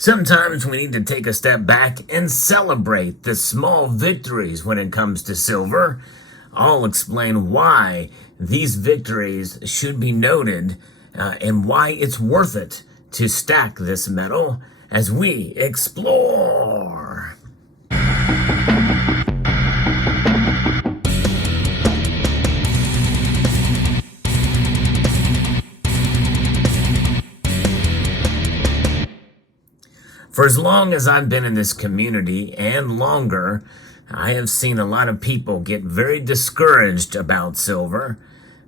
Sometimes we need to take a step back and celebrate the small victories when it comes to silver. I'll explain why these victories should be noted and why it's worth it to stack this metal as we explore. For as long as I've been in this community and longer, I have seen a lot of people get very discouraged about silver,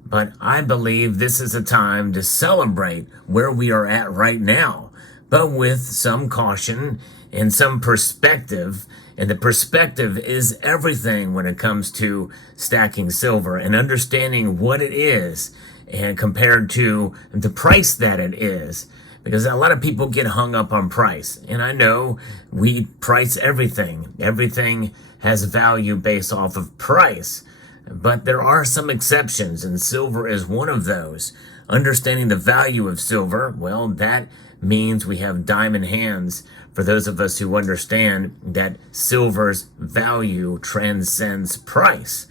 but I believe this is a time to celebrate where we are at right now, but with some caution and some perspective. And the perspective is everything when it comes to stacking silver and understanding what it is and compared to the price that it is. Because a lot of people get hung up on price. And I know we price everything. Everything has value based off of price. But there are some exceptions, and silver is one of those. Understanding the value of silver, well, that means we have diamond hands for those of us who understand that silver's value transcends price.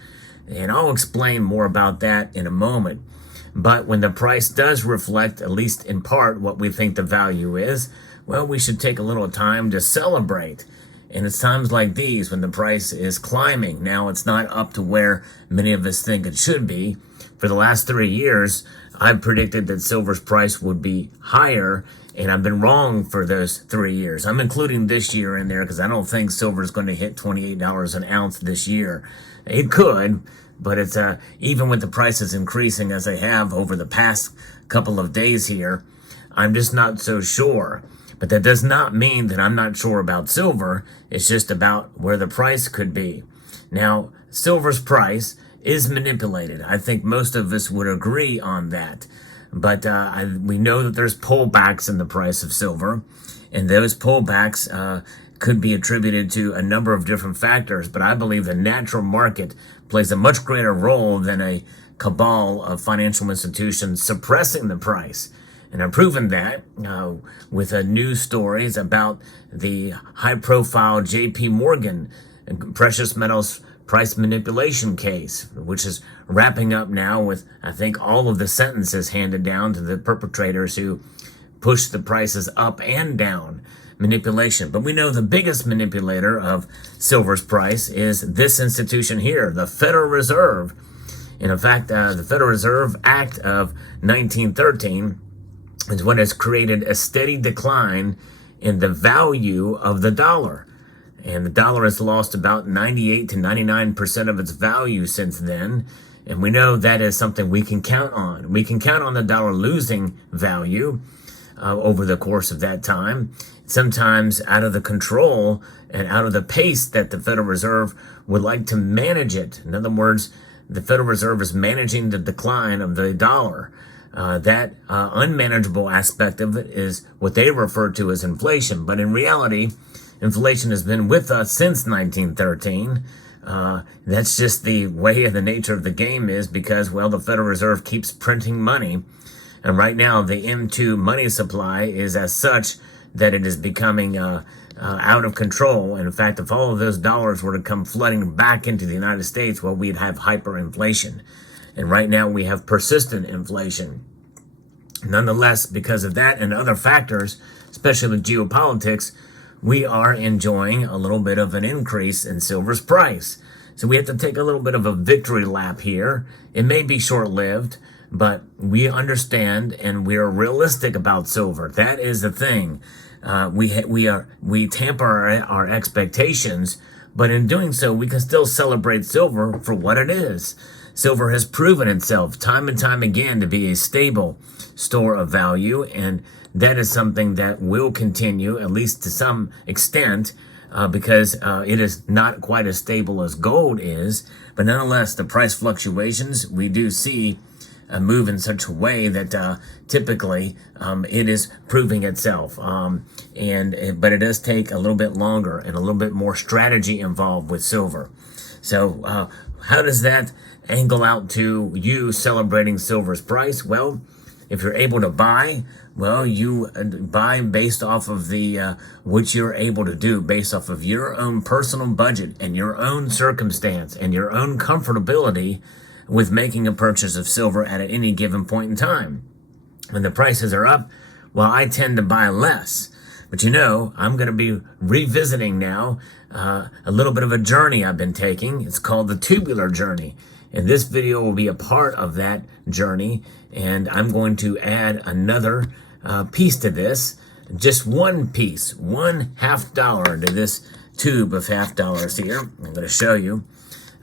And I'll explain more about that in a moment. But when the price does reflect, at least in part, what we think the value is, well, we should take a little time to celebrate. And it's times like these when the price is climbing. Now, it's not up to where many of us think it should be. For the last 3 years, I've predicted that silver's price would be higher, and I've been wrong for those 3 years. I'm including this year in there because I don't think silver is going to hit $28 an ounce this year. It could. But it's even with the prices increasing as they have over the past couple of days here, I'm just not so sure. But that does not mean that I'm not sure about silver. It's just about where the price could be. Now, silver's price is manipulated. I think most of us would agree on that. But we know that there's pullbacks in the price of silver. And those pullbacks could be attributed to a number of different factors, but I believe the natural market plays a much greater role than a cabal of financial institutions suppressing the price. And I've proven that with news stories about the high-profile J.P. Morgan precious metals price manipulation case, which is wrapping up now with, I think, all of the sentences handed down to the perpetrators who pushed the prices up and down. Manipulation. But we know the biggest manipulator of silver's price is this institution here, the Federal Reserve. And in fact, the Federal Reserve Act of 1913 is what has created a steady decline in the value of the dollar. And the dollar has lost about 98 to 99% of its value since then. And we know that is something we can count on. We can count on the dollar losing value over the course of that time, sometimes out of the control and out of the pace that the Federal Reserve would like to manage it. In other words, the Federal Reserve is managing the decline of the dollar. That unmanageable aspect of it is what they refer to as inflation. But in reality, inflation has been with us since 1913. That's just the way of the nature of the game is because, well, the Federal Reserve keeps printing money. And right now, the M2 money supply is as such that it is becoming out of control. And in fact, if all of those dollars were to come flooding back into the United States, well, we'd have hyperinflation. And right now, we have persistent inflation. Nonetheless, because of that and other factors, especially with geopolitics, we are enjoying a little bit of an increase in silver's price. So we have to take a little bit of a victory lap here. It may be short-lived, but we understand and we are realistic about silver. That is the thing. We tamper our expectations, but in doing so, we can still celebrate silver for what it is. Silver has proven itself time and time again to be a stable store of value, and that is something that will continue, at least to some extent, because it is not quite as stable as gold is. But nonetheless, the price fluctuations we do see move in such a way that typically it is proving itself. But it does take a little bit longer and a little bit more strategy involved with silver. So how does that angle out to you celebrating silver's price? Well, if you're able to buy, well, you buy based off of the what you're able to do, based off of your own personal budget and your own circumstance and your own comfortability with making a purchase of silver at any given point in time. When the prices are up, well, I tend to buy less. But I'm going to be revisiting now a little bit of a journey I've been taking. It's called the tubular journey. And this video will be a part of that journey. And I'm going to add another piece to this. Just one piece, $0.50 to this tube of $0.50 here. I'm going to show you.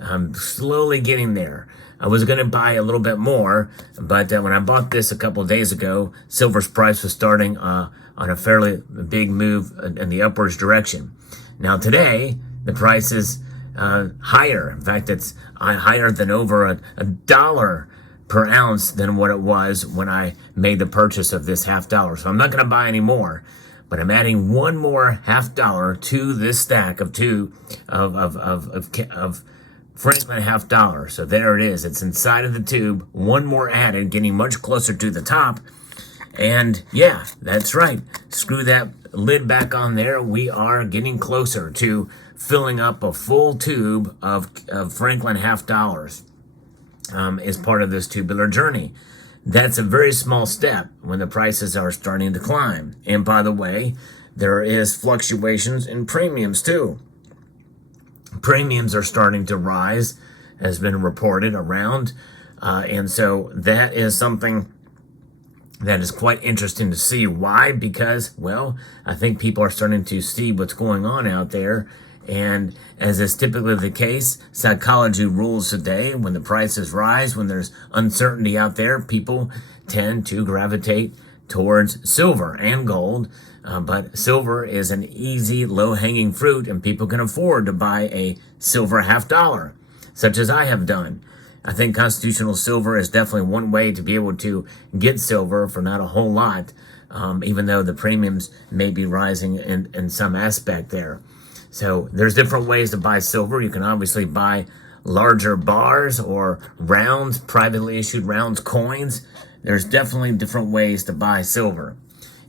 I'm slowly getting there. I was going to buy a little bit more, but when I bought this a couple of days ago, silver's price was starting on a fairly big move in the upwards direction. Now today, the price is higher. In fact, it's higher than over a dollar per ounce than what it was when I made the purchase of this $0.50. So I'm not going to buy any more, but I'm adding one more $0.50 to this stack of Franklin $0.50. So there it is. It's inside of the tube. One more added, getting much closer to the top. And yeah, that's right. Screw that lid back on there. We are getting closer to filling up a full tube of Franklin $0.50 as part of this tubular journey. That's a very small step when the prices are starting to climb. And by the way, there is fluctuations in premiums too. Premiums are starting to rise, has been reported around. And so that is something that is quite interesting to see. Why? Because, well, I think people are starting to see what's going on out there. And as is typically the case, psychology rules today. When the prices rise, when there's uncertainty out there, people tend to gravitate towards silver and gold. But silver is an easy, low-hanging fruit, and people can afford to buy a silver $0.50, such as I have done. I think constitutional silver is definitely one way to be able to get silver for not a whole lot, even though the premiums may be rising in some aspect there. So there's different ways to buy silver. You can obviously buy larger bars or rounds, privately issued rounds, coins. There's definitely different ways to buy silver.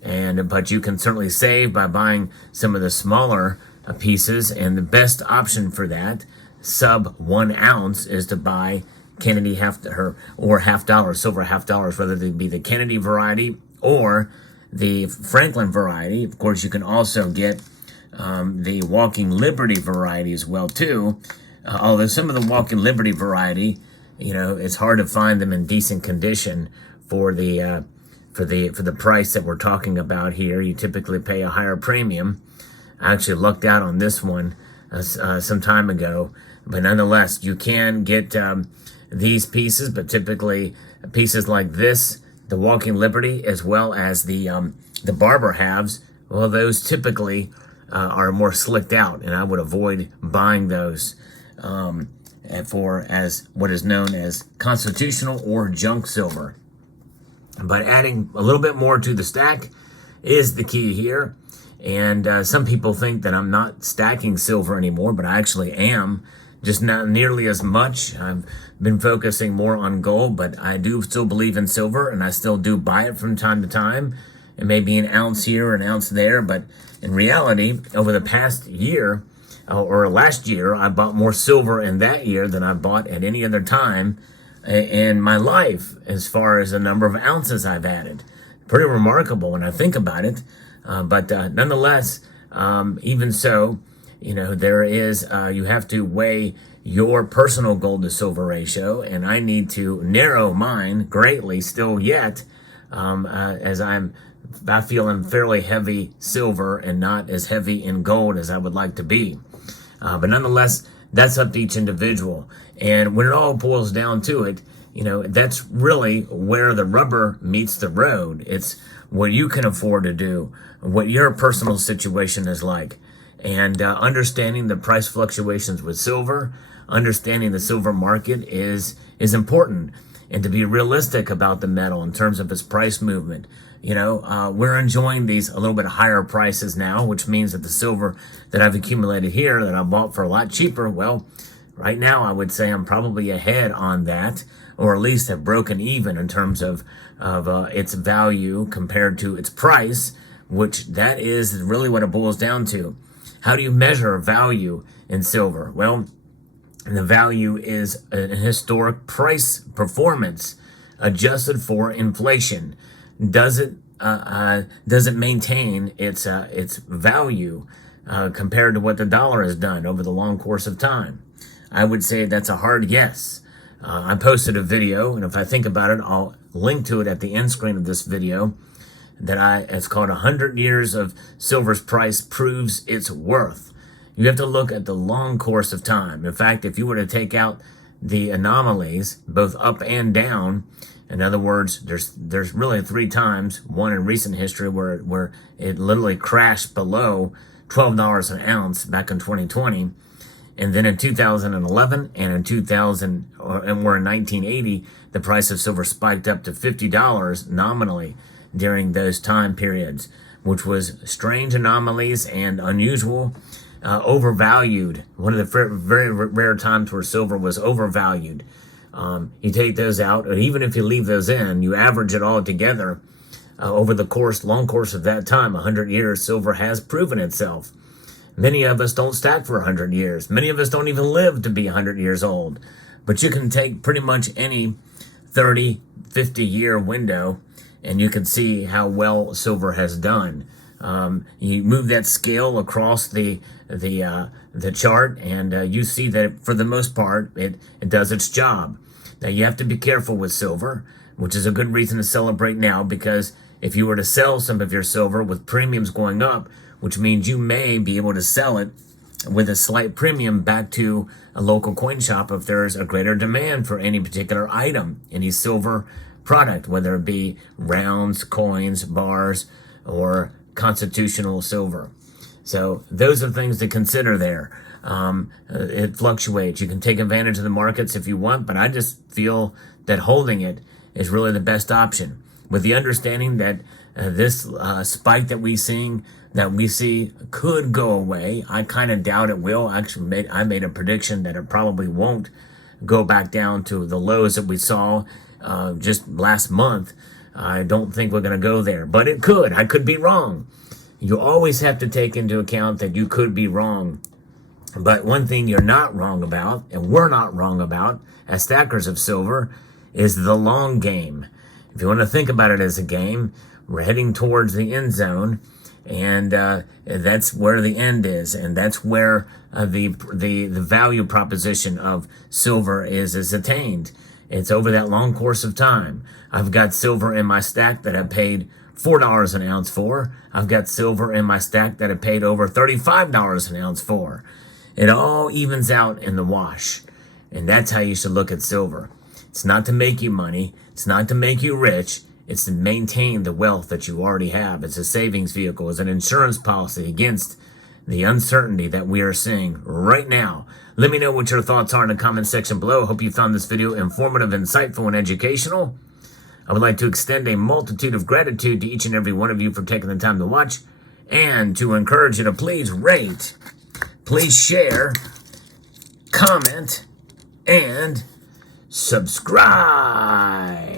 But you can certainly save by buying some of the smaller pieces, and the best option for that, sub 1 ounce, is to buy Kennedy $0.50 silver $0.50, whether they be the Kennedy variety or the Franklin variety. Of course, you can also get the Walking Liberty variety as well too. Although some of the Walking Liberty variety, it's hard to find them in decent condition for the price that we're talking about here. You typically pay a higher premium. I actually lucked out on this one some time ago, but nonetheless, you can get these pieces, but typically pieces like this, the Walking Liberty, as well as the Barber halves, well, those typically are more slicked out, and I would avoid buying those as what is known as constitutional or junk silver. But adding a little bit more to the stack is the key here. And some people think that I'm not stacking silver anymore, but I actually am. Just not nearly as much. I've been focusing more on gold, but I do still believe in silver, and I still do buy it from time to time. It may be an ounce here, an ounce there, but in reality, over the past year, or last year, I bought more silver in that year than I bought at any other time in my life, as far as the number of ounces I've added. Pretty remarkable when I think about it. But nonetheless, even so, there is, you have to weigh your personal gold to silver ratio, and I need to narrow mine greatly still yet, as I feel I'm fairly heavy silver and not as heavy in gold as I would like to be. But nonetheless, that's up to each individual. And when it all boils down to it, that's really where the rubber meets the road. It's what you can afford to do, what your personal situation is like. And understanding the price fluctuations with silver, understanding the silver market is important. And to be realistic about the metal in terms of its price movement. We're enjoying these a little bit higher prices now, which means that the silver that I've accumulated here that I bought for a lot cheaper, well, right now I would say I'm probably ahead on that. or at least have broken even in terms of its value compared to its price, which that is really what it boils down to. How do you measure value in silver? Well, the value is a historic price performance adjusted for inflation. Does it maintain its value compared to what the dollar has done over the long course of time? I would say that's a hard yes. I posted a video, and if I think about it, I'll link to it at the end screen of this video. It's called 100 Years of Silver's Price Proves Its Worth. You have to look at the long course of time. In fact, if you were to take out the anomalies, both up and down, in other words, there's really 3 times, one in recent history where it literally crashed below $12 an ounce back in 2020, and then in 2011 and in 1980, the price of silver spiked up to $50 nominally during those time periods, which was strange anomalies and unusual. Overvalued. One of the very rare times where silver was overvalued. You take those out, and even if you leave those in, you average it all together over the long course of that time, 100 years, silver has proven itself. Many of us don't stack for 100 years. Many of us don't even live to be 100 years old. But you can take pretty much any 30, 50-year window, and you can see how well silver has done. You move that scale across the chart, and you see that for the most part, it does its job. Now, you have to be careful with silver, which is a good reason to celebrate now, because if you were to sell some of your silver with premiums going up, which means you may be able to sell it with a slight premium back to a local coin shop if there's a greater demand for any particular item, any silver product, whether it be rounds, coins, bars, or constitutional silver. So those are things to consider there. It fluctuates. You can take advantage of the markets if you want, but I just feel that holding it is really the best option, with the understanding that this spike that we see could go away. I kind of doubt it will. Actually, I made a prediction that it probably won't go back down to the lows that we saw just last month. I don't think we're going to go there, but it could. I could be wrong. You always have to take into account that you could be wrong. But one thing you're not wrong about, and we're not wrong about as stackers of silver, is the long game. If you want to think about it as a game, we're heading towards the end zone, and that's where the end is, and that's where the value proposition of silver is attained. It's over that long course of time. I've got silver in my stack that I paid $4 an ounce for. I've got silver in my stack that I paid over $35 an ounce for. It all evens out in the wash. And that's how you should look at silver. It's not to make you money. It's not to make you rich. It's to maintain the wealth that you already have. It's a savings vehicle. It's an insurance policy against the uncertainty that we are seeing right now. Let me know what your thoughts are in the comment section below. I hope you found this video informative, insightful, and educational. I would like to extend a multitude of gratitude to each and every one of you for taking the time to watch, and to encourage you to please rate, please share, comment, and subscribe.